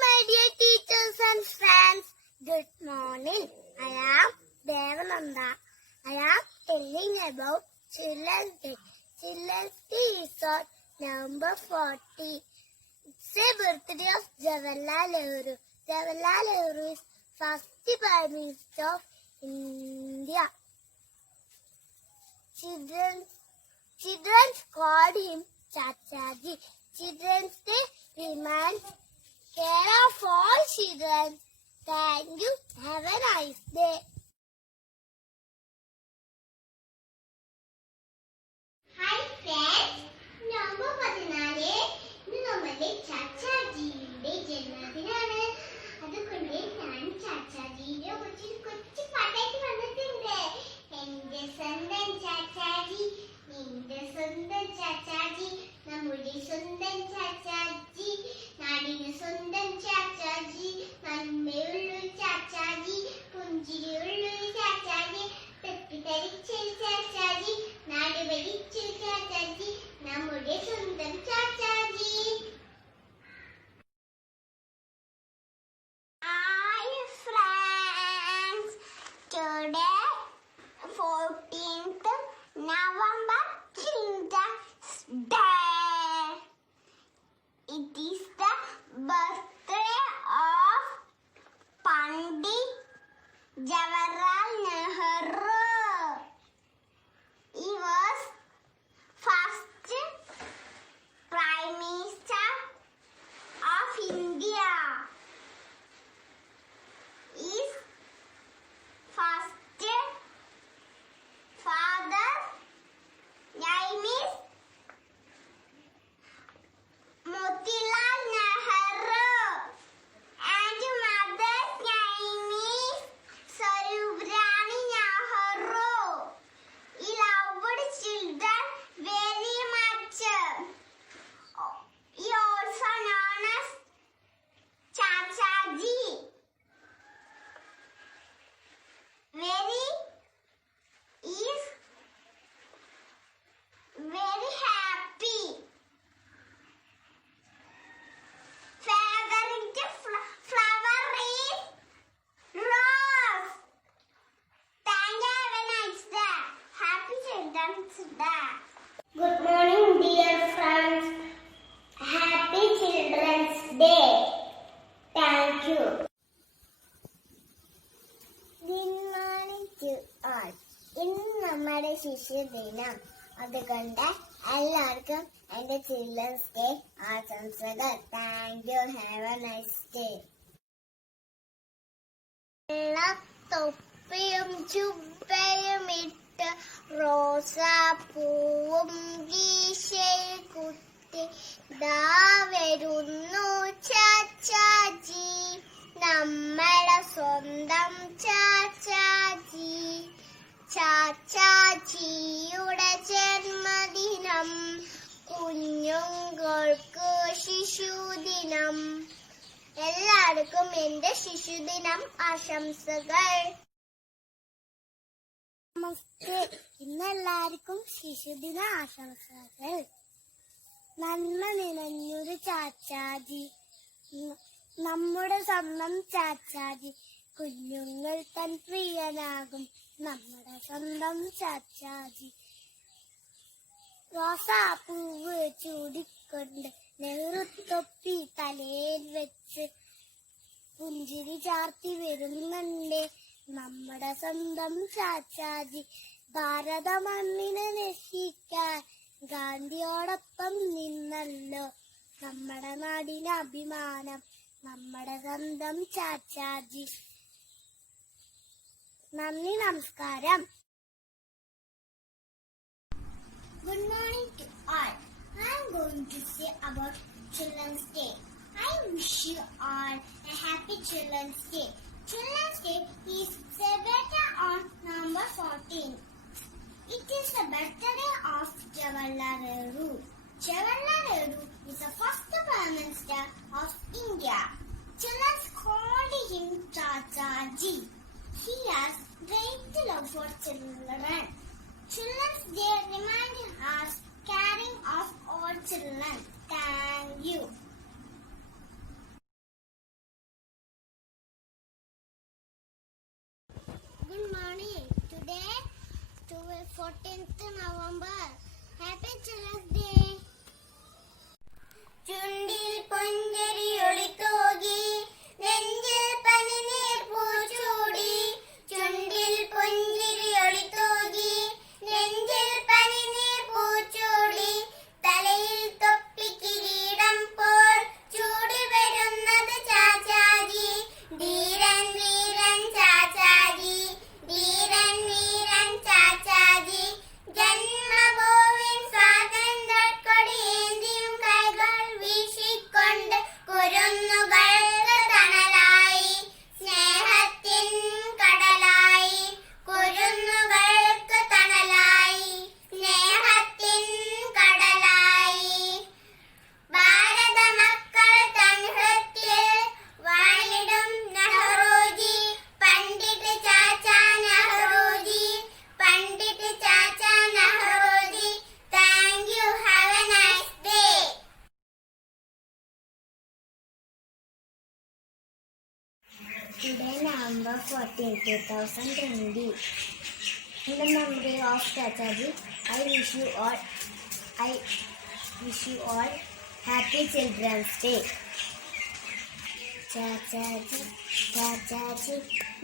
my dear teachers and friends. Good morning. I am Devananda. I am telling about Children's Day. Children's Day is on November 40. It's a birthday of Jawaharlal Nehru. Jawaharlal Nehru is first Prime Minister of India. Children called him Chachaji. Children's Day reminds care of all children. Thank you. Have a nice day. Hi friends. November 14 ഇന്ന് നമ്മുടെ ചാച്ചാജിയുടെ ജന്മദിനാണ്. അതുകൊണ്ട് ഞാൻ ചാച്ചാജിയുടെ കൊച്ചു പാട്ടായിട്ട് വന്നിട്ടുണ്ട്. എന്റെ സ്വന്തം ചാച്ചാജി, നിന്റെ സ്വന്തം ചാച്ചാജി, നമ്മുടെ സ്വന്തം ചാച്ചാജി, നാടിന് സ്വന്തം ചാച്ചാജി, നന്മയുള്ളൊരു ചാച്ചാജി, പുഞ്ചിരിയുള്ളൊരു ചാച്ചാജി, തെറ്റിദ്ധരിച്ചൊരു ചാച്ചാജി, നാട് ഭരിച്ചൊരു ചാച്ചാജി, നമ്മുടെ സ്വന്തം Chachaji. Hi friends, today 14th November Children's Day. It is the birthday of Pandit Jawaharlal Nehru. He was first Prime Minister of India. His first father name is Motilal Nehru and mother's name is Sarubhrani Nehru. He loved children very much. He also known as Chachaji. Is very happy. Favorite flower is rose. Thank you. Have a nice day. Happy Children's Day. Good morning, dear friends. Happy Children's Day. Thank you. Good morning to all. ഇന്ന് നമ്മുടെ ശിശുദിനം. അതുകൊണ്ട് എല്ലാവർക്കും എന്റെ Children's Day ആശംസകൾ. Thank you. Have a nice day. തൊപ്പിയും ചുബയും ഇട്ട് റോസാപ്പൂവും ഗീശയിൽ കുത്തി ദാ വരുന്നു ചാച്ചാജി, നമ്മുടെ സ്വന്തം ചാച്ചാജി. ചാച്ചാജിയുടെ ജന്മദിനം, കുഞ്ഞുങ്ങൾക്ക് ശിശുദിനം. എല്ലാവർക്കും എന്റെ ശിശുദിനം ആശംസകൾ. നമസ്തേ. ഇന്നെല്ലാവർക്കും ശിശുദിന ആശംസകൾ. നന്മ നിറഞ്ഞൊരു ചാച്ചാജി, നമ്മുടെ സ്വന്തം ചാച്ചാജി. കുഞ്ഞുങ്ങൾ തൻ പ്രിയനാകും നമ്മുടെ സ്വന്തം ചാച്ചാജി. റോസാപ്പൂവ് ചൂടിക്കൊണ്ട് നെഹ്റു തൊപ്പി തലയിൽ വെച്ച് പുഞ്ചിരി ചാർത്തി വരുന്നുണ്ട് നമ്മുടെ സ്വന്തം ചാച്ചാജി. ഭാരത മണ്ണിനെ രക്ഷിക്കാൻ ഗാന്ധിയോടൊപ്പം നിന്നല്ലോ നമ്മുടെ നാടിന് അഭിമാനം, നമ്മുടെ സ്വന്തം ചാച്ചാജി. നന്ദി, നമസ്കാരം. Good morning to all. I am going to say about Children's Day. I wish you all a happy Children's Day. Children's Day is celebrated on November 14. It is the birthday of Jawaharlal Nehru. Jawaharlal Nehru is the first Prime Minister of India. Children called him Chachaji. He has great love for children. Children's Day reminds us caring of all children. Thank you. 14th November. Happy Children's Day. ചുണ്ടിൽ പൊഞ്ചരി ഒളിത്തോകി നെഞ്ചിൽ പനിനീർ പൂച്ചൂടി ചുണ്ടിൽ പൊഞ്ചിരി ഒളിത്തോകി നെഞ്ചിൽ പനിനീർ പൂച്ചൂടി തലയിൽ തൊപ്പി കിരീടം പോൽ ചൂടി വരുന്നത് ചാച്ചാജി ധീരൻ വീരൻ ചാച്ചാജി ധീരൻ വീരൻ ചാച്ചാജി ജന്മഭൂവിൻ സ്വാതന്ത്ര്യക്കൊടിയേന്തിയും കൈകൾ വീശിക്കൊണ്ട് കുരുന്നുകൾക്ക് തണലായി സ്നേഹത്തിൻ കടലായി കുരുന്നുകൾക്ക് തണലായി സ്നേഹത്തിൻ കടലായി ഭാരത മക്കൾ തൻ ഹൃത്തിൽ വാണിടും Nehruji Pandit Chacha Nehruji Pandit Chacha Nehruji thank you have a nice day. Today, November 14, 2020. In the memory of Chachaji, I wish you all Happy Children's Day. Chachaji Chachaji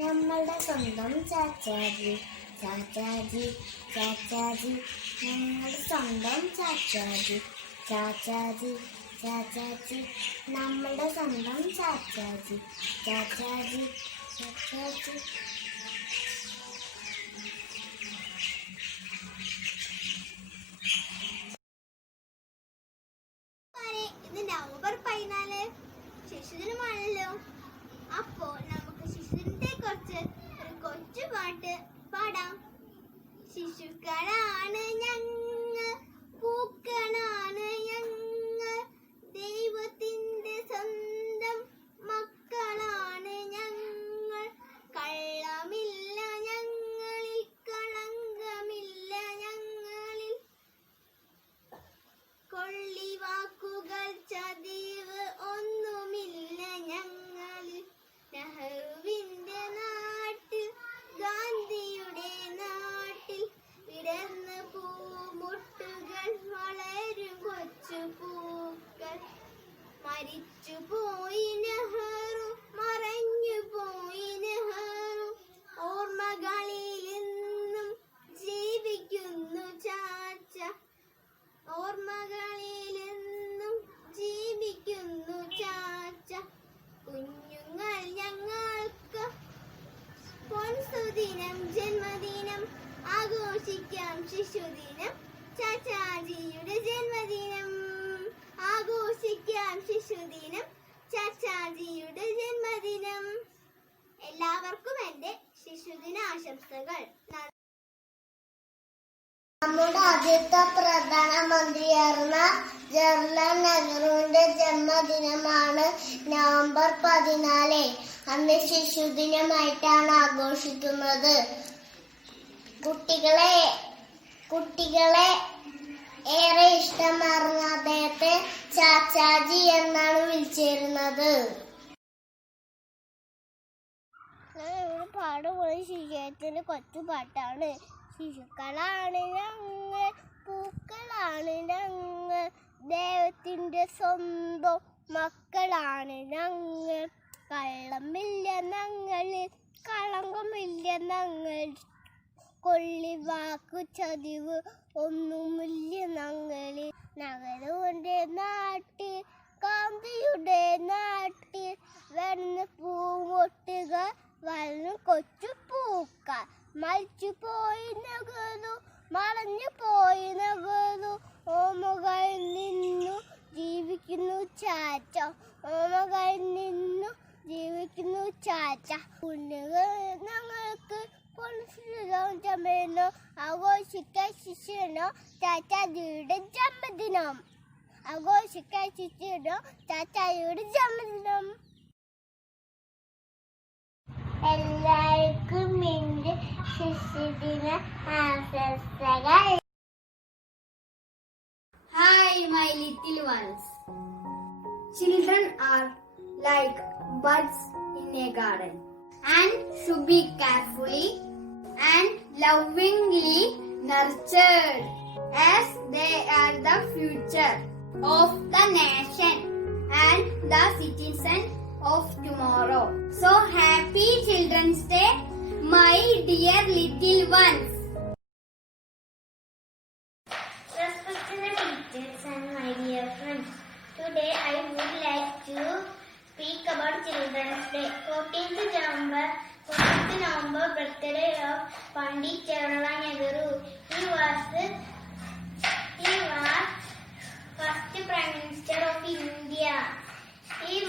നമ്മളുടെ സ്വന്തം ചാച്ചാജി ചാച്ചാജി ചാച്ചാജി ഞങ്ങളുടെ സ്വന്തം ചാച്ചാജി ചാച്ചാജി ചാച്ചാജി നമ്മളുടെ സ്വന്തം ചാച്ചാജി ചാച്ചാജി ചാച്ചാജി. ഇത് നവംബർ 14 ശിശുദിനമാണല്ലോ. അപ്പോൾ നമുക്ക് ശിശുദിനത്തെ കുറിച്ച് ഒരു കൊച്ചു പാട്ട് പാടാം. ശിശുക്കളാണ് ഞങ്ങൾ, പൂക്കളാണ് ഞങ്ങൾ, ദൈവത്തിന്റെ സ്വന്തം മക്കളാണ് ഞങ്ങൾ. കള്ളമില്ല ഞങ്ങളിൽ, കളങ്കമില്ല ഞങ്ങളിൽ, കൊള്ളിവാക്കുകൾ ചതിവ് ഒന്നുമില്ല ഞങ്ങളിൽ. നെഹ്റുവിന്റെ നാട്ടിൽ, ഗാന്ധിയുടെ നാട്ടിൽ വിടർന്ന് പൂമുട്ടുകൾ വളരും കൊച്ചു പൂക്കൾ. മരിച്ചുപോയി നെഹ്റു, മറഞ്ഞുപോയി നെഹ്റു, ഓർമ്മകളിൽ എന്നും ജീവിക്കുന്നു ചാച്ച, ഓർമ്മകളിലെന്നും ജീവിക്കുന്നു ചാച്ച. കുഞ്ഞുങ്ങൾ ഞങ്ങൾക്ക് പൊൻസുദിനം ജന്മദിനം ആഘോഷിക്കാം ശിശുദിനം ചാച്ചാജിയുടെ ജന്മദിനം ആഘോഷിക്കാം ശിശുദിനം ചാച്ചാജിയുടെ ജന്മദിനം. എല്ലാവർക്കും എൻ്റെ ശിശുദിനാശംസകൾ. നമ്മുടെ ആദ്യത്തെ പ്രധാനമന്ത്രിയായിരുന്ന ജവഹർലാൽ നെഹ്റുവിന്റെ ജന്മദിനമാണ് നവംബർ 14. അന്ന് ശിശുദിനമായിട്ടാണ് ആഘോഷിക്കുന്നത്. കുട്ടികളെ ഏറെ ഇഷ്ടമാർന്ന അദ്ദേഹത്തെ ചാച്ചാജി എന്നാണ് വിളിച്ചിരുന്നത്. പാടുപോലെ ശിശുദിനത്തിന്റെ കൊച്ചു പാട്ടാണ്. ശിശുക്കളാണ് ഞങ്ങൾ, പൂക്കളാണ് ഞങ്ങൾ, ദൈവത്തിന്റെ സ്വന്തം മക്കളാണ് ഞങ്ങൾ. കള്ളമില്ല ഞങ്ങളിൽ, കളങ്കമില്ല ഞങ്ങൾ, കൊള്ളിവാക്കു ചതിവ് ഒന്നുമില്ല ഞങ്ങളിൽ. നെഹ്റുവിന്റെ നാട്ടിൽ, ഗാന്ധിയുടെ നാട്ടിൽ വരുന്ന പൂമൊട്ടുകൾ വളർന്നു കൊച്ചു പൂക്കൾ. മരിച്ചുപോയി നെഹ്റു, മറഞ്ഞുപോയി നെഹ്റു, ഓർമ്മകളിൽ നിന്നു ജീവിക്കുന്നു ചാച്ച, ഓർമ്മകളിൽ നിന്നു ജീവിക്കുന്നു ചാച്ച. കുഞ്ഞുങ്ങൾ ഞങ്ങൾക്ക് ജന്മദിനം ആഘോഷിക്കാൻ ശിശുദിനോ ചാച്ചാജിയുടെ ജന്മദിനം ആഘോഷിക്കാൻ ശിശുദിനോ ചാച്ചാജിയുടെ ജന്മദിനം. എല്ലാവർക്കും എൻ്റെ ശിശുദിന ആശംസകൾ. Hi, my little ones. Children are like buds in a garden and should be carefully and lovingly nurtured, as they are the future of the nation and the citizen of tomorrow. So happy Children's Day, my dear little ones. Respected teachers and my dear friends, today I would like to speak about Children's Day. 14th November birthday of Pandit Jawaharlal Nehru. He was first Prime Minister of India. His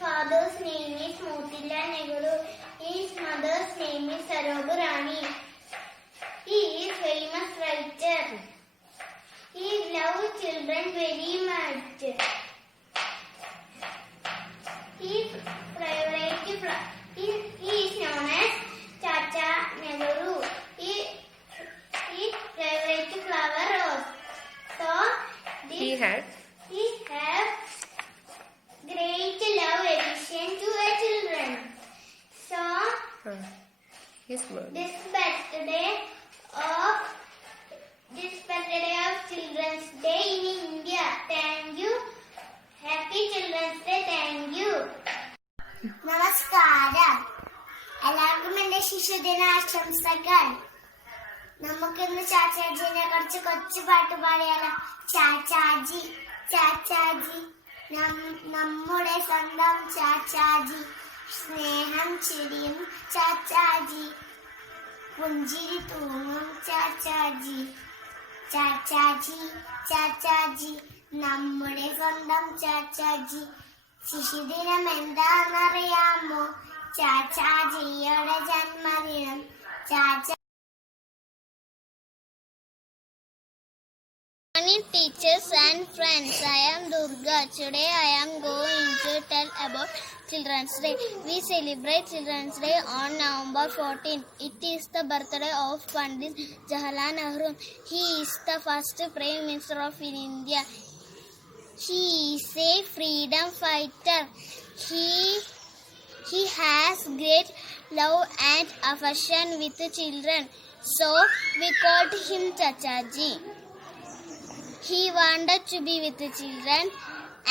father's name is Motilal Nehru. His mother's name is Sarojini Rani. He is famous writer. He loved children very much. His he is known as Chacha Nehru. His favorite flower rose. So He had great love addition to the children. So his word. this birthday of Children's Day in India. Thank you. Happy Children's Day. Thank you. നമസ്കാരം. എല്ലാവർക്കും എന്റെ ശിശുദിനാശംസകൾ. നമുക്കിന്ന് ചാച്ചാജിനെ കുറിച്ച് കൊച്ചു പാട്ട് പാടിയാലോ? ചാച്ചാജി ചാച്ചാജി നമ്മുടെ സ്വന്തം ചാച്ചാജി, സ്നേഹം ചിരിയും ചാച്ചാജി, പുഞ്ചിരി തൂങ്ങും ചാച്ചാജി. ചാച്ചാജി ചാച്ചാജി നമ്മുടെ സ്വന്തം ചാച്ചാജി. ശിശുദിനം എന്താണെന്നറിയാമോ? ചാച്ചാജിയുടെ ജന്മദിനം. ചാച്ച Morning teachers and friends, I am Durga. Today I am going to tell about Children's Day. We celebrate Children's Day on November 14th. It is the birthday of Pandit Jawaharlal Nehru. He is the first Prime Minister of India. He is a freedom fighter. He has great love and affection with children. So we called him Chachaji. He wanted to be with the children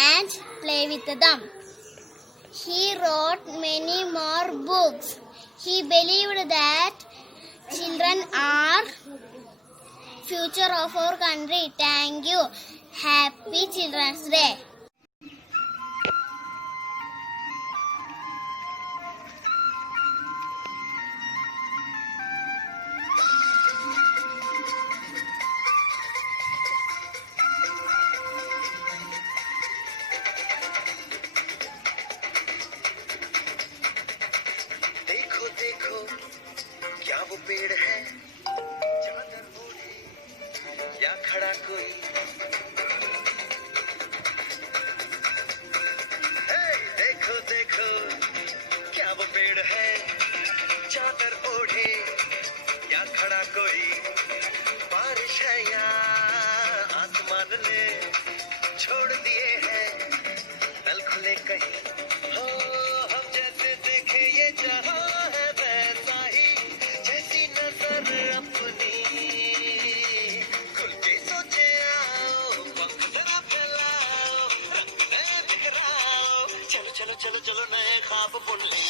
and play with them. He wrote many more books. He believed that children are future of our country. Thank you. Happy Children's Day. देखो देखो क्या वो पेड़ है, चादर ओढ़े या खड़ा कोई. हे, देखो देखो क्या वो पेड़ है, चादर ओढ़े या खड़ा कोई. बारिश है या आसमान ने छोड़ दिए हैं नल खुले कहीं. हो हम जैसे देखे ये जहां है वैसा ही, जैसी नजर अपनी खुल के सोचे आओ, पंख जरा फैलाओ, रंग नए बिखराओ, चलो चलो चलो चलो नए ख्वाब बुन ले.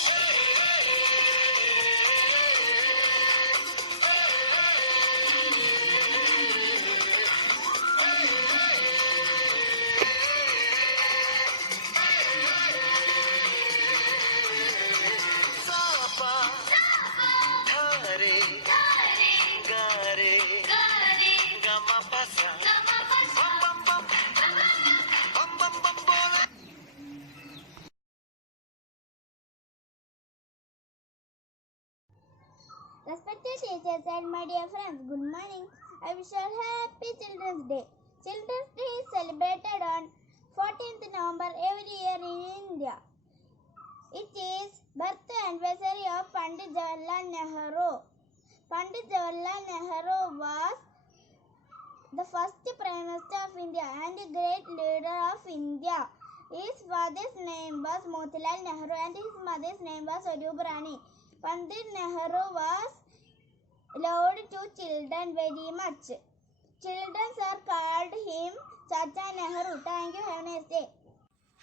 सापा धारे गारे गमा पसा बम बम बम बम बम बोले. Respected teachers and my dear friends, good morning. I wish you all happy Children's Day. Children's Day is celebrated on 14th November every year in India. It is birth anniversary of Pandit Jawaharlal Nehru. Pandit Jawaharlal Nehru was the first Prime Minister of India and a great leader of India. His father's name was Motilal Nehru and his mother's name was Sarojini Rani. Pandit Nehru was loved to children very much. Children are called him Chacha Nehru. Thank you. Have a nice day.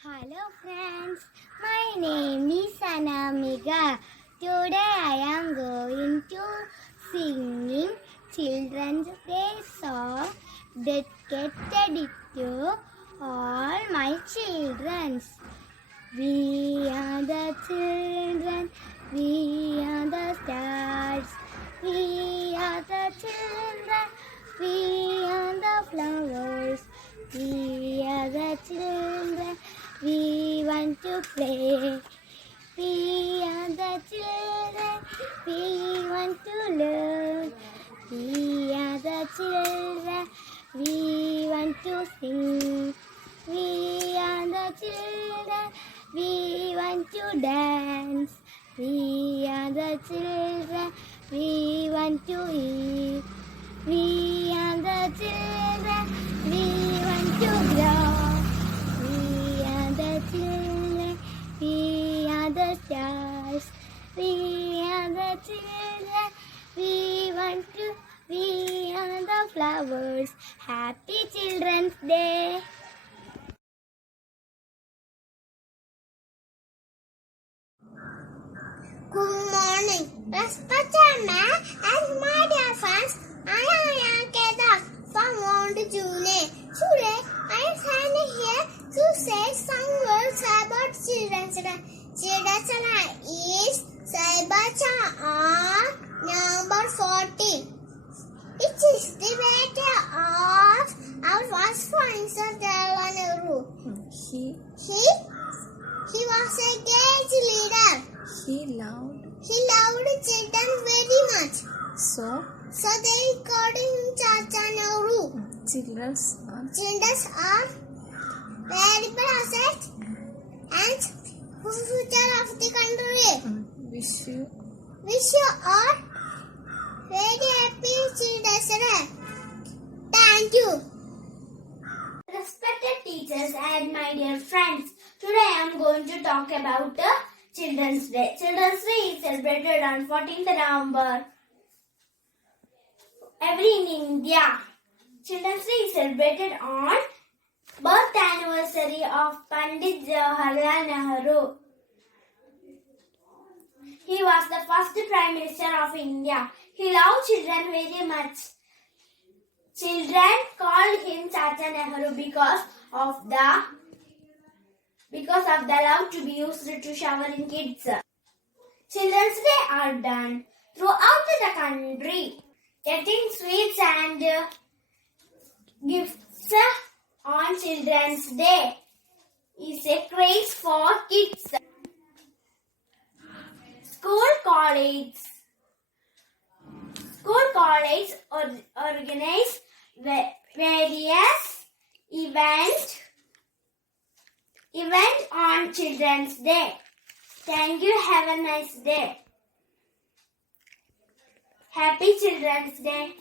Hello friends, my name is Anamika. Today I am going to singing Children's Day song dedicated to all my children. We are the children, we are the stars. We are the children, we are the flowers. We are the children, we want to play. We are the children, we want to learn. We are the children, we want to sing. We are the children, we want to dance. We are the children, we want to eat. We are the children, we want to grow. We are the children, we are the stars. We are the children, we are the flowers. Happy Children's Day. Good morning, respected man and my dear friends. I am Kedah from Mount June. Today, I am standing here to say some words about Children's Day. Children's Day is celebrated on November 14. It is the birthday of our first Prime Minister Jawaharlal Nehru. He was a great leader. He loved. He loved children very much. So, So they called him Chacha Nehru. children Children are valuable assets and future of the country. wish you Wish you all very happy Children's Day. Thank you. Respected teachers and my dear friends, today I am going to talk about Children's Day. Children's Day is celebrated on 14th November every in India. Children's Day is celebrated on birth anniversary of Pandit Jawaharlal Nehru. He was the first Prime Minister of India. He loved children very much. Children called him Chacha Nehru because of the love to be used to showering kids. Children's Day are done throughout the country. Getting sweets and gifts on Children's Day is a craze for kids. School, college organize various event on Children's Day. Thank you. Have a nice day. Happy Children's Day.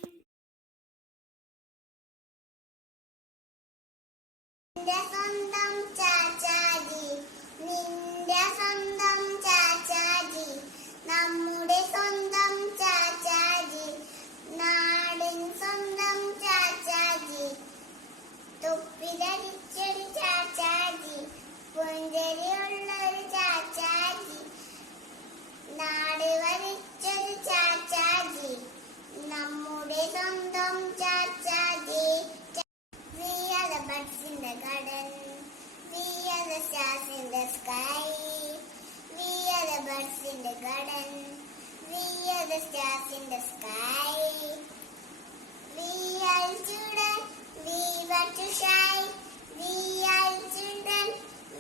നിന്റെ സ്വന്തം ചാച്ചാജി നിന്റെ സ്വന്തം ചാച്ചാജി നമ്മുടെ സ്വന്തം ചാച്ചാജി നാടിൻ സ്വന്തം ചാച്ചാജി തൊപ്പിലടിച്ചൊരു ചാച്ചാജി പുഞ്ചരിയുള്ളൊരു ചാച്ചാജി നാട് വരിച്ചൊരു ചാച്ചാജി നമ്മുടെ സ്വന്തം Chachaji. We are the birds in the garden. We are the stars in the sky. We are the birds in the garden. We are the stars in the sky. We are children. We want to shine. We are children.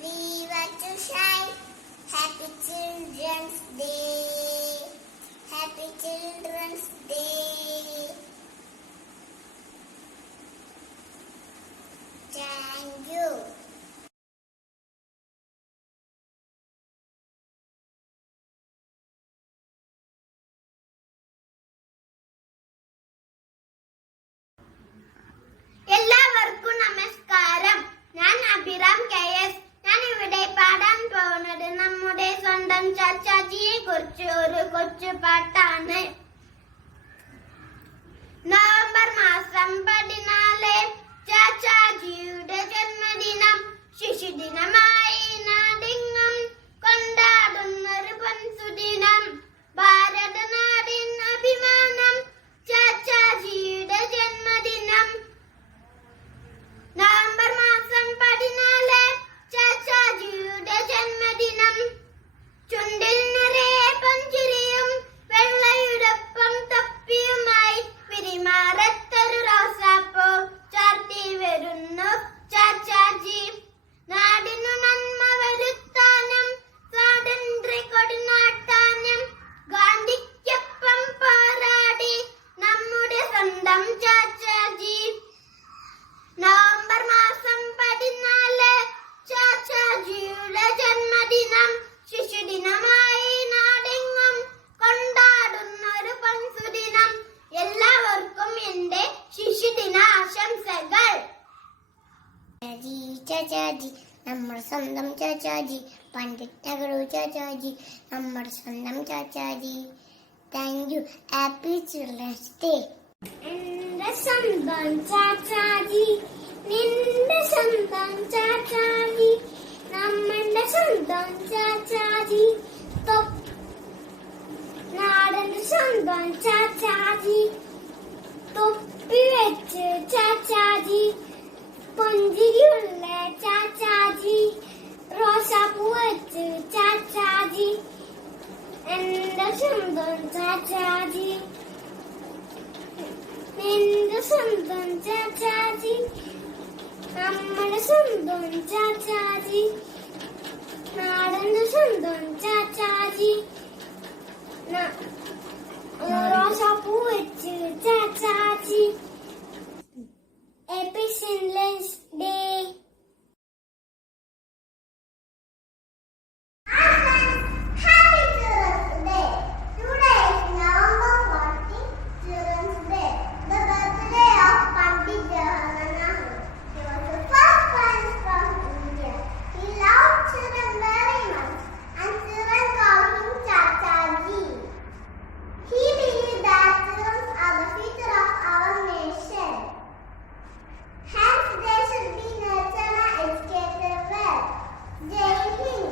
We want to shine. Happy Children's Day. Happy Children's Day. Thank you. എല്ലാവർക്കും നമസ്കാരം. ഞാൻ Abhiram KS. ഞാൻ ഇവിടെ പാടാൻ പോകുന്നത് നമ്മുടെ സ്വന്തം ചാച്ചാജിയെ കുറിച്ച് ഒരു കൊച്ചു പാട്ടാണ്. മാസം 14 ചാച്ചാജിയുടെ ജന്മദിനം. ശിശുദിനമായി നാടെങ്ങും കൊണ്ടാടുന്നൊരു പൊൻസുദിനം. ഭാരതനാടിൻ അഭിമാനം ചാച്ചാജിയുടെ ജന്മദിനം. നവംബർ മാസം 14 ചാച്ചാജിയുടെ ജന്മദിനം. ചുണ്ടിൽ നിറയെ പുഞ്ചിരിയും വെള്ളയുടൊപ്പം തൊപ്പിയുമായി പിരിമാറത്തൊരു റോസാപ്പൂ ചാർത്തി വരുന്നു ചാച്ചാജി. നാടിനു നന്മ വരുത്താനും സ്വാതന്ത്ര്യ കൊടി നാട്ടാനും ഗാന്ധിക്കൊപ്പം പോരാടി നമ്മുടെ സ്വന്തം ചാച്ചാജി. നവംബർ മാസം 14 ചാച്ചാജിയുടെ ജന്മദിനം. ശിശുദിനമായി നാടെങ്ങും കൊണ്ടാടുന്നൊരു പൊൻസുദിനം. എല്ലാവർക്കും എന്റെ ശിശുദിന ആശംസകൾ. ചാച്ചാജി നമ്മുടെ സ്വന്തം ചാച്ചാജി, പണ്ഡിറ്റ് നെഹ്റു ചാച്ചാജി നമ്മുടെ സ്വന്തം Chachaji. Thank you. Happy Children's day. എന്റെ സ്വന്തം ചാച്ചാജി, നിന്റെ സ്വന്തം ചാച്ചാജി, നമ്മളുടെ സ്വന്തം ചാച്ചാജി, നാടന്റെ സ്വന്തം ചാച്ചാജി, തൊപ്പി വെച്ച് ചാച്ചാജി, പുഞ്ചിരിയുള്ള ചാച്ചാജി, റോസാപ്പൂ വെച്ച് ചാച്ചാജി, എന്റെ സ്വന്തം ചാച്ചാജി, നിന്റെ സ്വന്തം ചാച്ചാജി, നമ്മുടെ സ്വന്തം ചാച്ചാജി, നാടന്റെ സ്വന്തം ചാച്ചാജി, റോസാപ്പൂ വെച്ച് Chachaji. Happy Children's Day. Happy Children's Day. Today is November 14, Children's Day, the birthday of Pandit Jawaharlal Nehru. He was the first Prime Minister of India. He loved children very much, and children called him Chachaji. He believed that children are the future of our nation. Hence, they should be nurtured and educated well. Jai Hind.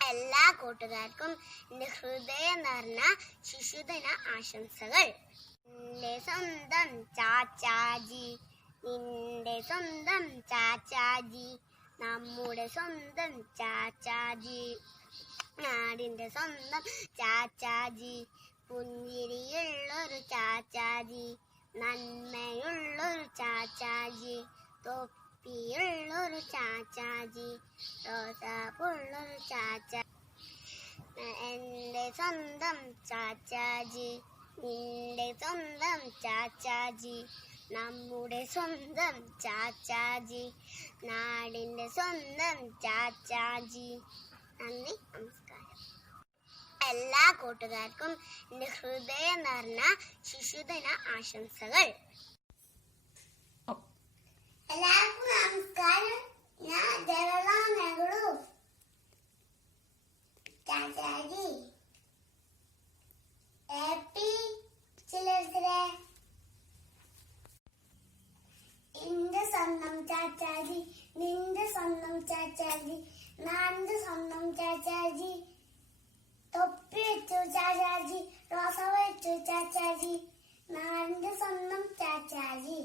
എല്ലാ കൂട്ടുകാർക്കും എന്റെ ഹൃദയം നിറഞ്ഞ ശിശുദിന ആശംസകൾ. നിന്റെ സ്വന്തം ചാച്ചാജി, നിന്റെ സ്വന്തം ചാച്ചാജി, നമ്മുടെ സ്വന്തം ചാച്ചാജി, നാടിന്റെ സ്വന്തം ചാച്ചാജി, പുഞ്ചിരിയുള്ളൊരു ചാച്ചാജി, നന്മയുള്ളൊരു ചാച്ചാജി, തൊപ്പിയുള്ളൊരു ചാച്ചാജി, റോസാപ്പുള്ളൊരു ചാച്ചാജി. എന്റെ സ്വന്തം ചാച്ചാജി, നിന്റെ സ്വന്തം ചാച്ചാജി, നമ്മുടെ സ്വന്തം ചാച്ചാജി, നാടിന്റെ സ്വന്തം ചാച്ചാജി. നന്ദി, നമസ്കാരം. എല്ലാ കൂട്ടുകാർക്കും എന്റെ ഹൃദയം നിറഞ്ഞ ശിശുദിന ആശംസകൾ. എല്ലാവർക്കും നമസ്കാരം. ഞാൻ Jawaharlal Nehru Chachaji. Happy Children's day. എന്റെ സ്വന്തം ചാച്ചാജി, നിന്റെ സ്വന്തം ചാച്ചാജി, നാടിന്റെ സ്വന്തം ചാച്ചാജി, തൊപ്പി വെച്ചു ചാച്ചാജി, റോസ വെച്ചു ചാച്ചാജി, നാടിന്റെ സ്വന്തം ചാച്ചാജി,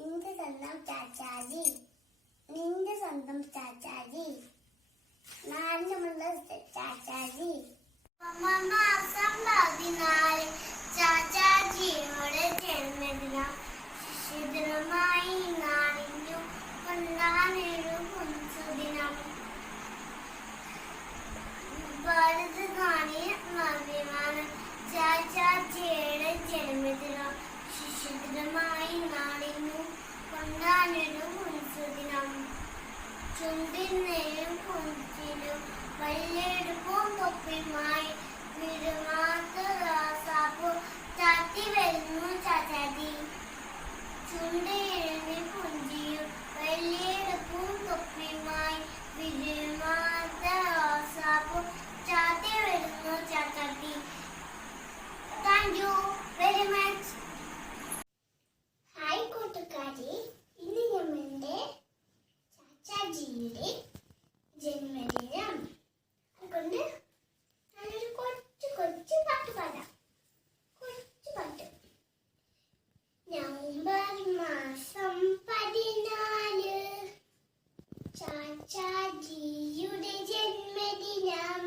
എന്റെ സ്വന്തം ചാച്ചാജി, നിന്റെ സ്വന്തം ചാച്ചാജി, നാടിന്റെ മുള്ള ചാച്ചാജി. മാസം 14 ചാച്ചാജിയുടെ ജന്മദിനം. ശിശുദിനമായി നാടിനും കൊണ്ടാനൊരു പൊൻസുദിനം. ഭാരതനാടിൻ അഭിമാനം ചാച്ചാജിയുടെ ജന്മദിനം. ശിശുദിനമായി നാടിനും കൊണ്ടാനൊരു പൊൻസുദിനം. ചുണ്ടിൽ നെയ്യും പുഞ്ചിരും വല്ലെടുപ്പും തൊപ്പിയുമായി വിരുമാത്ത റോസാപ്പൂ ചാത്തി വരുന്നു ചാച്ചാജി. ചുണ്ടിൽ പുഞ്ചിയും വലിയെടുപ്പും തൊപ്പിയുമായി വിരുമാത്ത റോസാപ്പൂ ചാത്തി വരുന്നു Chachaji. Thank you very much. ഗാന്ധിജിയുടെ ജന്മദിനം. അതുകൊണ്ട് നല്ലൊരു കൊച്ചു പാട്ട് പാടാം. കൊച്ചു പാട്ട്. നവംബർ മാസം 14 ചാച്ചാജിയുടെ ജന്മദിനം.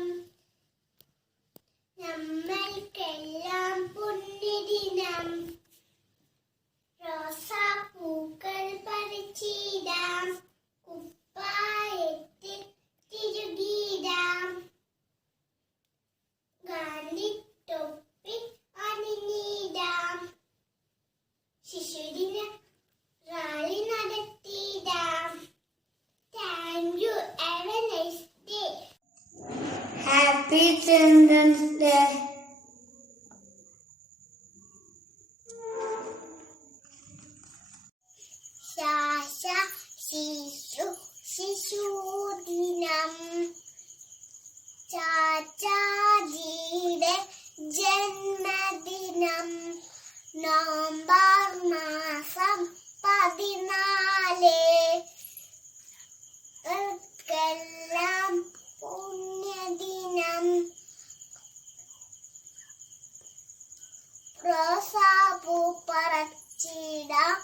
നമ്മൾക്കെല്ലാം പുണ്യദിനം. റോസാപ്പൂക്കൾ പറിച്ചിടാം, കുപ്പായത്തിൽ തിരുകിടാം, ഗാന്ധി തൊപ്പി അണിഞ്ഞിടാം, ശിശുദിന റാലി നടത്തിയിടാം. Thank you. Have a nice day. Happy Children's Day. ശാശ ശിശുദിനം. ചാച്ചാജിയുടെ ജന്മദിനം. നവംബർ മാസം 14 െല്ലാം പുണ്യദിനം. റോസാപ്പൂ പറിച്ചിടാം,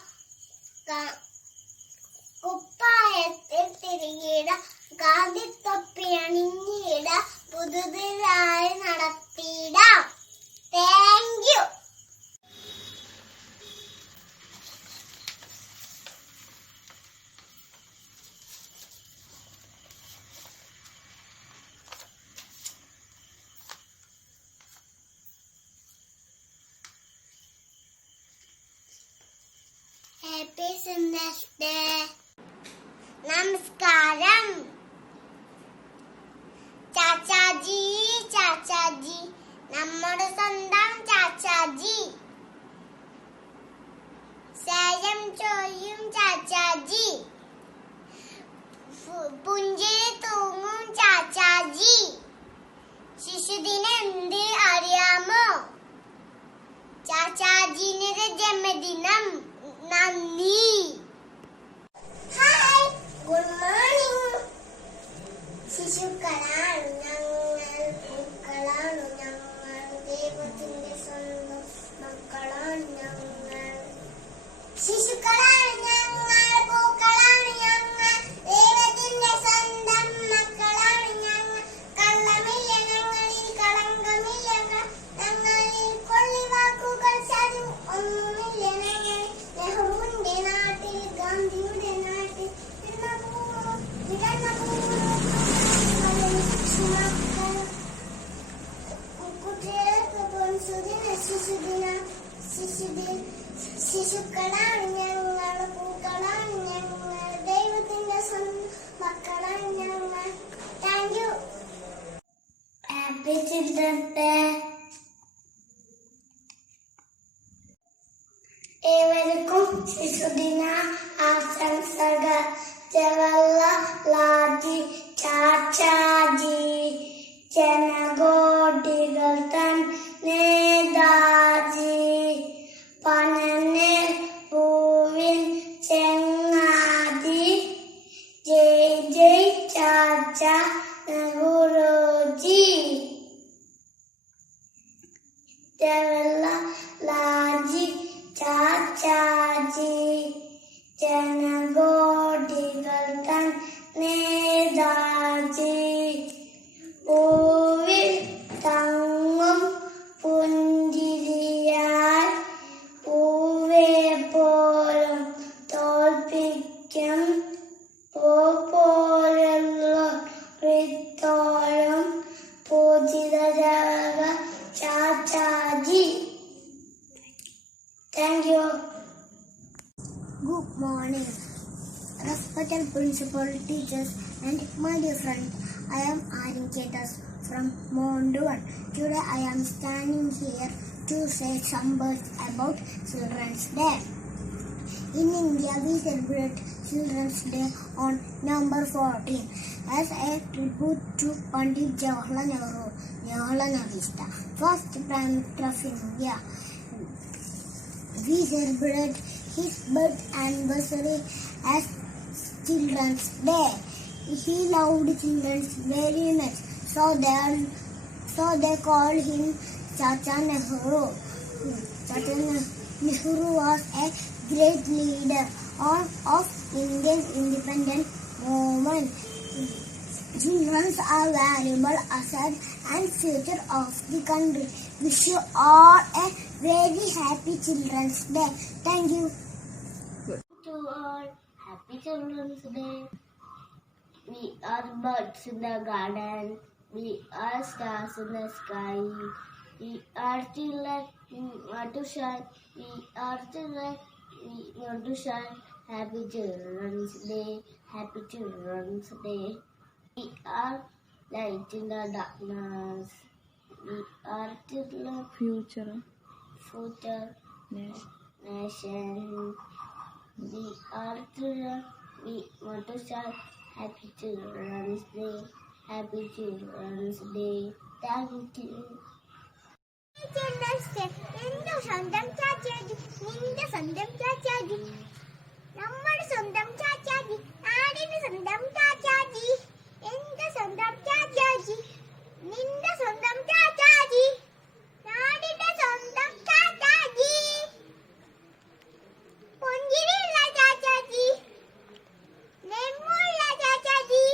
കുപ്പായത്തിൽ തിരികിടാം, ഗാന്ധി തൊപ്പി അണിഞ്ഞിടാം, പുതുതിരായി നടത്തിയിടാം. Thank you. Happy Children's Day. നമസ്കാരം. ചാച്ചാജി ചാച്ചാജി, നമ്മുടെ സ്വന്തം ചാച്ചാജി. സേലം ചോയും ചാച്ചാജി, പുഞ്ചിരി തൂങ്ങും ചാച്ചാജി. ശിശുദിനം എന്ത് അറിയാമോ? ചാച്ചാജിയുടെ ജന്മദിനം. നന്ദി. Hi, good morning. ശിശുക്കളാണ് ഞങ്ങൾ, പൂക്കളാണ് ഞങ്ങൾ, ദൈവത്തിന്റെ സ്വന്തം മക്കളാണ് ഞങ്ങൾ. ശിശുക്കളാണ് ഞങ്ങൾ, പൂക്കളാണ് ഞങ്ങൾ, ദൈവത്തിന്റെ സ്വന്തം മക്കളാണ് ഞങ്ങൾ. കള്ളമില്ല ഞങ്ങളിൽ, കളങ്കമില്ല ഞങ്ങളിൽ, കൊള്ളിവാക്കുകൾ ചതും ഒന്നുമില്ല ഞങ്ങളിൽ. നെഹ്റുവിന്റെ നാട്ടിൽ, ഗാന്ധിയുടെ നാട്ടിൽ ശിശുക്കളാണ് ഞങ്ങൾ, പൂക്കളാണ് ഞങ്ങൾ, ദൈവത്തിന്റെ സ്വന്തം മക്കളാണ് ഞങ്ങൾ. Thank you. Happy Children's day. ഏവർക്കും ശിശുദിന ആശംസകൾ. ജവഹർലാൽജി, ചാച്ചാജി, ജനകോടികൾ തൻ നേതാജി, പനനേൽ പൂവിൻ ചെങ്ങാതി, ജയ് ജയ് ചാച്ചാ നെഹ്റുജി. ജവഹർലാൽജി, ചാച്ചാജി, ജനകോടികൾ തൻ നേതാജി, പൂവിൽ തങ്ങും പുഞ്ചിരിയാൽ പൂവേ പോലും തോൽപ്പിക്കും, പൂ പോലുള്ള ൃത്തോളം പൂജിത Jawahar Chachaji. Thank you. Good morning, respected principal, teachers, and my dear friends. I am Arin Ketas from Monduan. Today I am standing here to say some words about Children's Day. In India, we celebrate Children's Day on November 14 as a tribute to Pandit Jawaharlal Nehru, first Prime Minister of India. We celebrate his birth anniversary as Children's Day. he loved children very much, so they called him Chacha Nehru. Chacha Nehru was a great leader of Indian independence movement. Children are valuable asset and future of the country. Wish you all a very happy Children's Day. Thank you. To all, happy Children's Day. We are birds in the garden. We are stars in the sky. We are children. We want to shine. We are children. We want to shine. Happy Children's Day. Happy Children's Day. We are light in the darkness. We are children. future Future nation. nation. We are children. We want to shine. Happy Children's Day. Happy Children's Day. Thank you. Children's Day. എന്റെ സ്വന്തം ചാച്ചാജി, നിന്റെ സ്വന്തം ചാച്ചാജി, നമ്മുടെ സ്വന്തം ചാച്ചാജി, നാടിന്റെ സ്വന്തം ചാച്ചാജി, എന്റെ സ്വന്തം ചാച്ചാജി, നിന്റെ സ്വന്തം ചാച്ചാജി, നാടിന്റെ സ്വന്തം ചാച്ചാജി, പുഞ്ചിരിയുള്ള ചാച്ചാജി, നെമ്മുള്ള ചാച്ചാജി,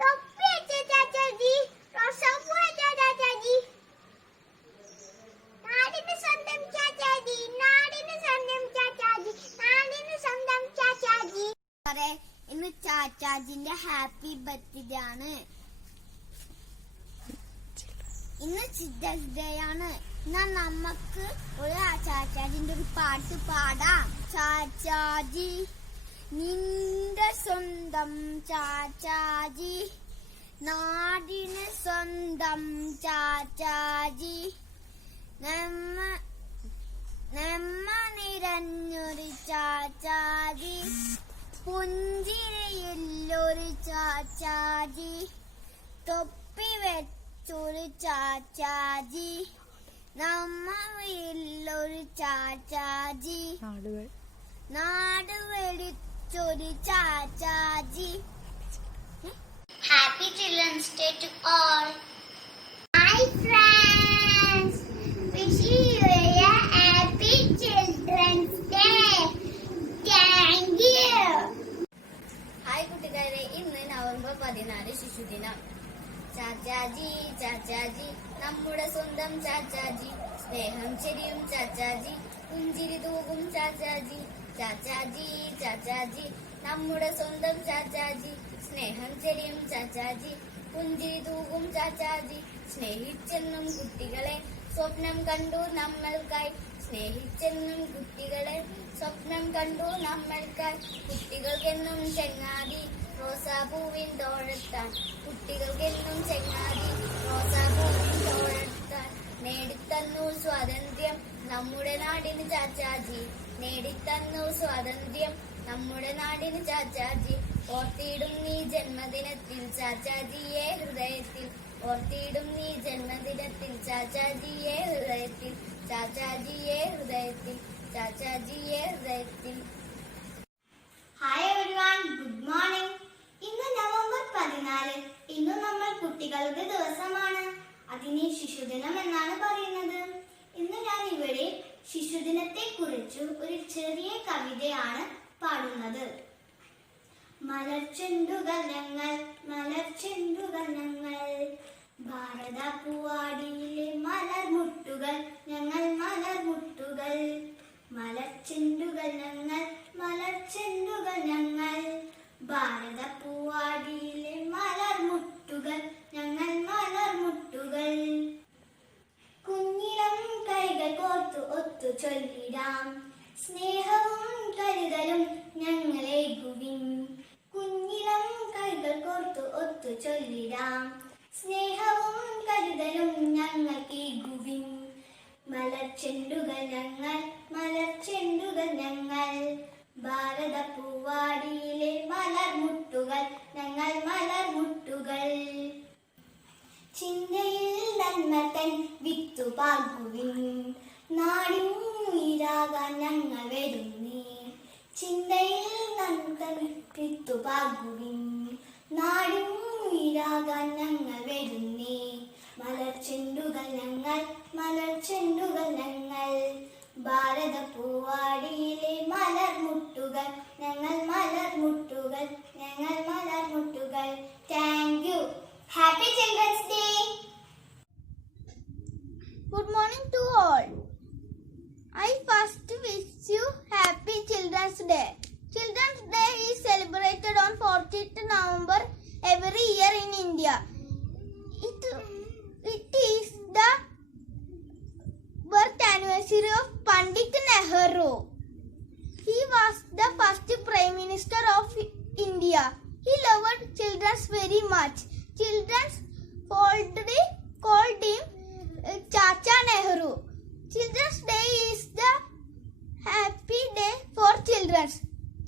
തൊപ്പി വെച്ച ചാച്ചാജി, റോസാപ്പൂ വെച്ച ചാച്ചാജി, നാടിന് സ്വന്തം ചാച്ചാജി, നാടിന് സ്വന്തം ചാച്ചാജി, നാടിന് സ്വന്തം ചാച്ചാജി. ഇന്ന് ചാച്ചാജിന്റെ ഹാപ്പി ബർത്ത്ഡേ ആണ്. ഇന്ന് ചിൽഡ്രൻസ് ഡേ ആണ്. എന്നാ നമുക്ക് ഒരു ചാച്ചാജിന്റെ ഒരു പാട്ട് പാടാം. ചാച്ചാജി, നിന്റെ സ്വന്തം ചാച്ചാജി, നാടിന് സ്വന്തം ചാച്ചാജി, നമ്മ നിറഞ്ഞൊരു ചാച്ചാജി, പുഞ്ചിരിയുള്ളൊരു ചാച്ചാജി, തൊപ്പി വെച്ചൊരു ചാച്ചാജി, നമ്മയിലൊരു ചാച്ചാജി, നാട് വെളിച്ചൊരു Chachaji. Happy Children's Day to all. Hi friends, wishing you a happy Children's Day. Thank you. Hi കൂട്ടുകാരെ, ഇന്ന് നവംബർ 14 ശിശുദിനം. ചാച്ചാജി ചാച്ചാജി, നമ്മുടെ സ്വന്തം ചാച്ചാജി, സ്നേഹം ചെരിയും ചാച്ചാജി, പുഞ്ചിരി തൂകും ചാച്ചാജി. ചാച്ചാജി ചാച്ചാജി, നമ്മുടെ സ്വന്തം ചാച്ചാജി, സ്നേഹം ചെരിയും ചാച്ചാജി, പുഞ്ചിരി തൂകും ചാച്ചാജി. സ്നേഹിച്ചെന്നും കുട്ടികളെ സ്വപ്നം കണ്ടു നമ്മൾക്കായി, സ്നേഹിച്ചെന്നും കുട്ടികളെ സ്വപ്നം കണ്ടു നമ്മൾക്കായി. കുട്ടികൾക്കെന്നും ചെങ്ങാതി റോസാപൂവിൻ തോഴത്താൻ, കുട്ടികൾക്കെന്നും ചെങ്ങാതി റോസാപൂവിൻ തോഴത്താൻ. നേടിത്തന്നു സ്വാതന്ത്ര്യം നമ്മുടെ നാടിന് ചാച്ചാജി, നേടിത്തന്നു സ്വാതന്ത്ര്യം നമ്മുടെ നാടിന് ചാച്ചാജി. ഓർത്തിടും നീ ജന്മദിനത്തിൽ ചാച്ചാജിയെ ഹൃദയത്തിൽ, ഓർത്തിടും നീ ജന്മദിനത്തിൽ ചാച്ചാജിയെ ഹൃദയത്തിൽ, ചാച്ചാജിയെ ഹൃദയത്തിൽ, ചാച്ചാജിയെ ഹൃദയത്തിൽ. Hi everyone, good morning. ഇന്ന് നവംബർ 14. ഇന്ന് നമ്മൾ കുട്ടികളുടെ ദിവസമാണ്. അതിനെ ശിശുദിനം എന്നാണ് പറയുന്നത്. ഇന്ന് ഞാൻ ഇവിടെ ശിശുദിനത്തെ കുറിച്ച് ഒരു ചെറിയ കവിതയാണ് പാടുന്നത്. മലർച്ചെണ്ടുകൾ ഞങ്ങൾ, മലർച്ചെണ്ടുകൾ ഞങ്ങൾ, ഭാരതപ്പൂവാടിയിലെ മലർമുട്ടുകൾ ഞങ്ങൾ, മലർമുട്ടുകൾ. മലർച്ചെണ്ടുകൾ ഞങ്ങൾ, മലർച്ചെണ്ടുകൾ ഞങ്ങൾ, ഭാരതപ്പൂവാടിയിലെ മലർമുട്ടുകൾ ഞങ്ങൾ, മലർമുട്ടുകൾ. കുഞ്ഞിളം കൈകൾ കോർത്തു ഒത്തു ചൊല്ലിടാം, സ്നേഹവും കരുതലും ഞങ്ങളേകുവിൻ. കുഞ്ഞിളം കൈകൾ കോർത്തു ഒത്തു ചൊല്ലിടാം, സ്നേഹവും കരുതലും ഞങ്ങൾക്കേകുവിൻ. മലർച്ചെണ്ടുകൾ ഞങ്ങൾ, മലർച്ചെണ്ടുകൾ ഞങ്ങൾ, ഭാരതപ്പൂവാടിയിലെ മലർമുട്ടുകൾ ഞങ്ങൾ, മലർമുട്ടുകൾ. ചിന്തയിൽ നന്മ തൻ വിത്തു പാകുവിൻ, നാടിൻ നീരാകാൻ ഞങ്ങൾ വരുന്നേ. ചിന്തയിൽ നന്മ തൻ വിത്തു പാകുവിൻ, ഞങ്ങൾ വരുന്നേ മലർച്ചെണ്ടുകൾ ഞങ്ങൾ ഭാരതപ്പൂവാടിയിലെ മലർമുട്ടുകൾ ഞങ്ങൾ മലർമുട്ടുകൾ thank you happy Children's Day. Good morning to all. I first wish you Happy Children's Day. Children's Day is celebrated on 14th November every year in India. It is the birth anniversary of Pandit Nehru. He was the first Prime Minister of India. He loved children very much. Children called him Chacha Nehru. Children's Day is the happy day for children.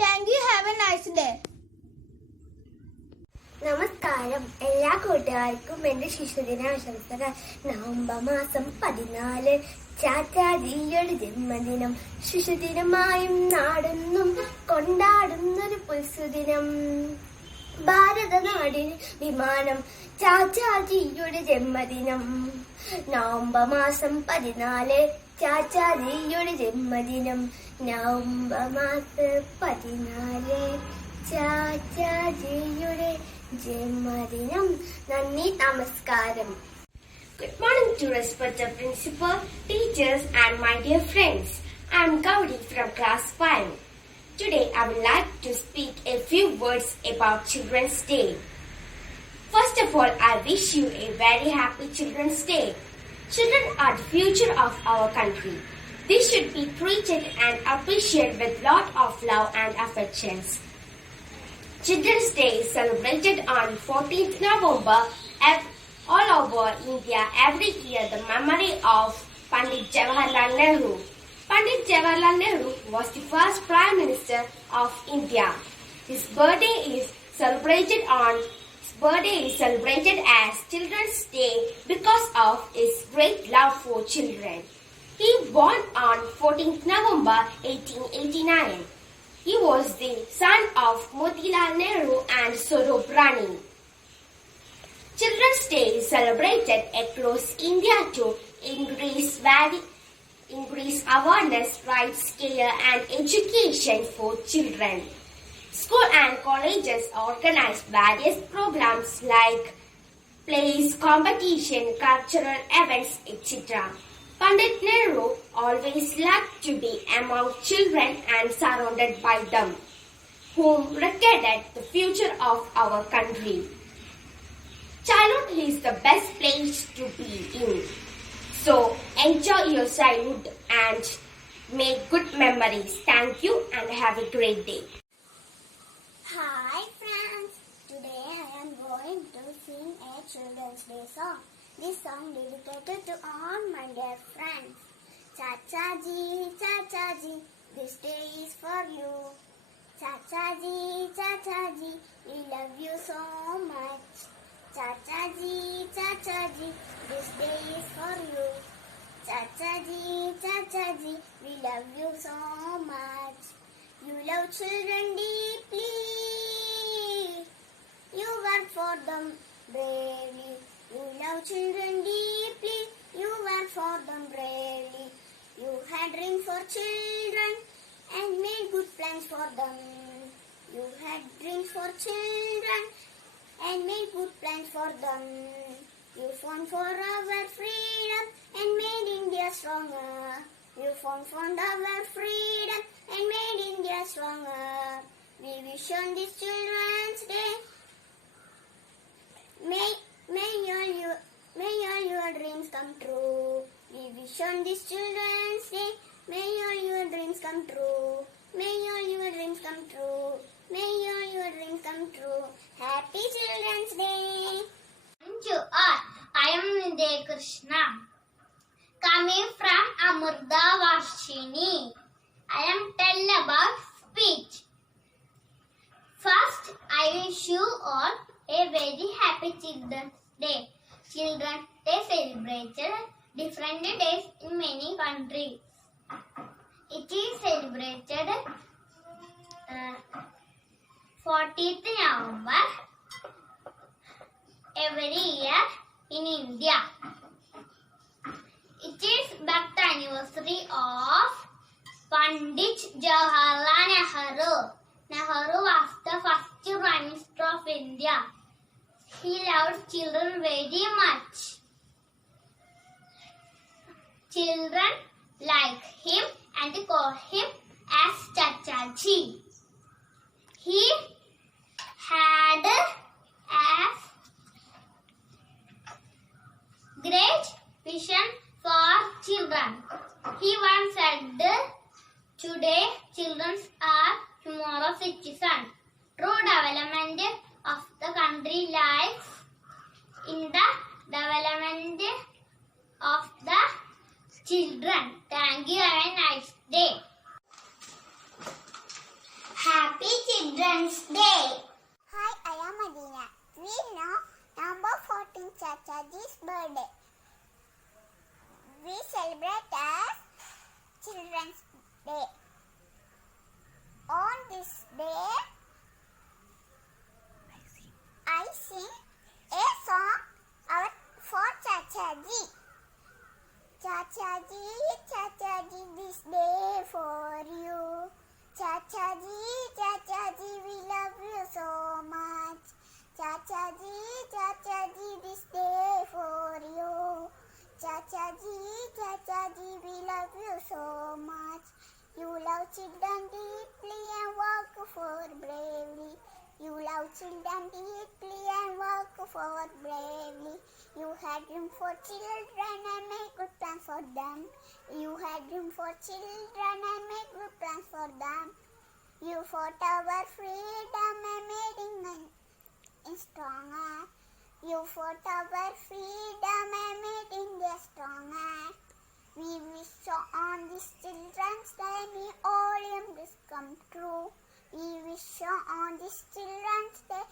Thank you. Have a nice day. നമസ്കാരം. എല്ലാ കൂട്ടുകാർക്കും എൻ്റെ ശിശുദിനാശംസകൾ. November മാസം 14 ചാച്ചാജിയുടെ ജന്മദിനം. ശിശുദിനമായും നാടെന്നും കൊണ്ടാടുന്നൊരു പുൽസുദിനം. ഭാരതനാടിന് വിമാനം ചാച്ചാജിയുടെ ജന്മദിനം. November മാസം 14 ചാച്ചാജിയുടെ ജന്മദിനം. നവംബർ മാസം 14 ചാച്ചാജിയുടെ ജന്മദിനം. നന്ദി, നമസ്കാരം. Good morning to respected principal, teachers and my dear friends. I am Gauri from class 5. Today I would like to speak a few words about Children's Day. First of all, I wish you a very happy Children's Day. Children are the future of our country. They should be treated and appreciated with lot of love and affections. Children's Day is celebrated on 14th November all over India every year. The memory of Pandit Jawaharlal Nehru. Pandit Jawaharlal Nehru was the first Prime Minister of India. His birthday is celebrated as Children's Day because of his great love for children. He born on 14th November 1889. He was the son of Motilal Nehru and Sorobrani. Children's Day is celebrated across India to increase awareness, rights, care and education for children. School and colleges organize various programs like plays, competition, cultural events, etc. Pandit Nehru always liked to be among children and surrounded by them, whom regarded the future of our country. Childhood is the best place to be in. So enjoy your childhood and make good memories. Thank you and have a great day. Hi friends, today I am going to sing a Children's Day song. This song dedicated to all my dear friends. Chachaji, Chachaji, this day is for you. Chachaji, Chachaji, we love you so much. Chachaji, Chachaji, this day is for you. Chachaji, Chachaji, we love you so much. You love children deeply. You work for them bravely. You love children deeply. You work for them bravely. You had dreams for children and made good plans for them. You had dreams for children and made good plans for them. You fought for our freedom and made India stronger. You fought for our freedom and made India stronger. We wish on this Children's Day, may all your dreams come true. We wish on this Children's Day, may all your dreams come true. May all your dreams come true. May all your dreams come true. Happy Children's Day. Thank you all. I am Nidhi Krishna. Coming from Amurda Varshini, I am tell about speech. First, I wish you all a very happy Children's Day. Children's Day celebrated different days in many countries. It is celebrated 14th November in India. It is birth anniversary of Pandit Jawaharlal Nehru. Nehru was the first Prime Minister of India. He loved children very much. Children like him and call him as Chachaji. He had a great vision for children. He once said, "Today children are tomorrow's citizens." True development of the country lies in the development of the children. Thank you. Have a nice day. Happy Children's Day. Hi, I am Adina. We know number 14 Chachaji's birthday. We celebrate as Children's Day. On this day, I sing a song for Chachaji. Chachaji, Chachaji, this day for you. Chachaji, Chachaji, we love you so much. Chachaji, Chachaji, this day for you. Chachaji, Chachaji, we love you so much. You love children deeply and work for bravely. You love children deeply and work for bravely. You had room for children and make good plans for them. You had room for children and make good plans for them. You fought our freedom and made England stronger. You fought our freedom and made India stronger. We wish you on this Children's Day, may all your dreams come true. We wish you on this Children's Day,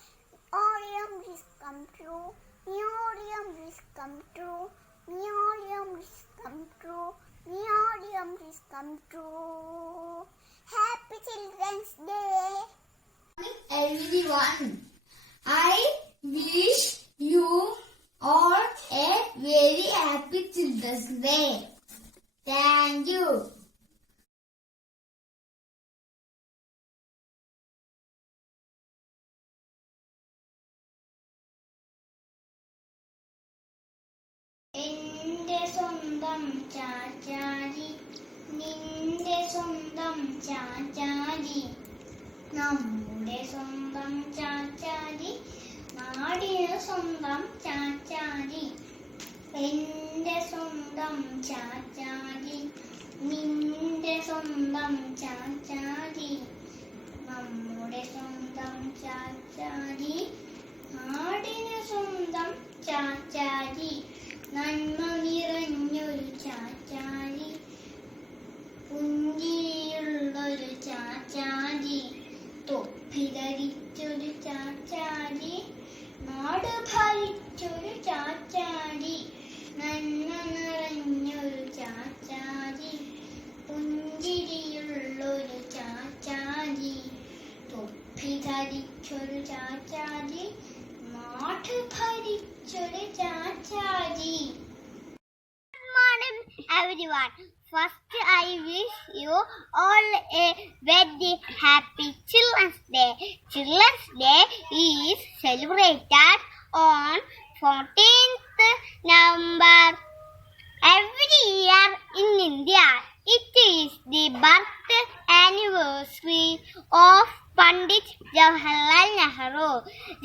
all your dreams come true. May all your dreams come true. May all your dreams come true. May all your dreams come true. Happy Children's Day. Everyone, I wish you all a very happy Children's Day. Thank you. എന്റെ സ്വന്തം ചാച്ചാജി, നിന്റെ സ്വന്തം ചാച്ചാജി, നമ്മുടെ സ്വന്തം ചാച്ചാജി, നാടിന് സ്വന്തം ചാച്ചാജി. എന്റെ സ്വന്തം ചാച്ചാജി, നിന്റെ സ്വന്തം ചാച്ചാജി, നമ്മുടെ സ്വന്തം ചാച്ചാജി, നാടിന് സ്വന്തം ചാച്ചാജി. നന്മ നിറഞ്ഞൊരു ചാച്ചാജി, പുഞ്ചിരിയുള്ളൊരു ചാച്ചാജി, തൊപ്പി ധരിച്ചൊരു ചാച്ചാജി, നാട് ഭരിച്ചൊരു ചാച്ചാജി. നന്മ നിറഞ്ഞൊരു ചാച്ചാജി, പുഞ്ചിരിയുള്ളൊരു ചാച്ചാജി, തൊപ്പി ധരിച്ചൊരു ചാച്ചാജി, നാട് ഭരിച്ചൊരു Chachaji. Good morning, everyone. First, I wish you all a very happy Children's Day. Children's Day is celebrated on 14th November every year in India. It is the birth anniversary of Pandit Jawaharlal Nehru.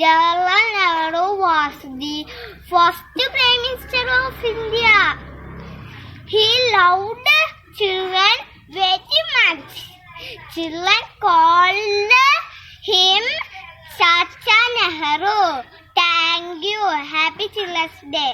Jawaharlal Nehru was the first Prime Minister of India. He loved children very much. Children called him Chacha Nehru. Thank you. Happy Children's Day.